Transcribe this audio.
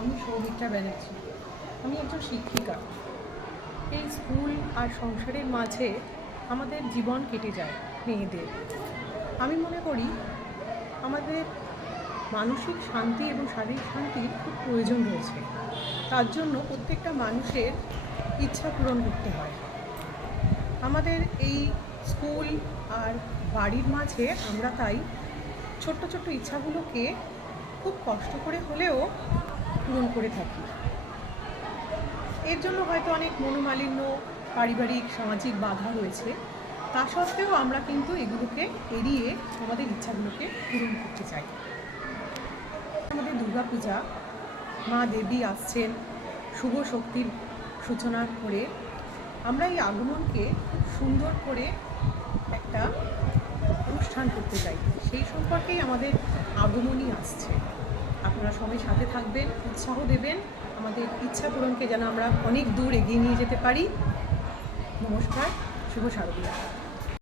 আমি সৌমিত্রা ব্যানার্জি। আমি একজন শিক্ষিকা। এই স্কুল আর সংসারের মাঝে আমাদের জীবন কেটে যায় মেয়েদের। আমি মনে করি আমাদের মানসিক শান্তি এবং শারীরিক শান্তির খুব প্রয়োজন রয়েছে। তার জন্য প্রত্যেকটা মানুষের ইচ্ছা পূরণ করতে হয়। আমাদের এই স্কুল আর বাড়ির মাঝে আমরা তাই ছোট্ট ছোট্ট ইচ্ছাগুলোকে খুব কষ্ট করে হলেও পূরণ করে থাকি। এর জন্য হয়তো অনেক মনোমালিন্য, পারিবারিক সামাজিক বাধা রয়েছে। তা সত্ত্বেও আমরা কিন্তু এগুলোকে এড়িয়ে আমাদের ইচ্ছাগুলোকে পূরণ করতে চাই। আমাদের দুর্গাপূজা, মা দেবী আসছেন শুভ শক্তির সূচনা করে আমরা এই আগমনকে খুব সুন্দর করে একটা অনুষ্ঠান করতে চাই। সেই সম্পর্কেই আমাদের আগমনই আসছে। আপনারা সবাই সাথে থাকবেন, উৎসাহ দেবেন, আমাদের ইচ্ছা পূরণকে যেন আমরা অনেক দূর এগিয়ে নিয়ে যেতে পারি। নমস্কার, শুভ শারদীয়া।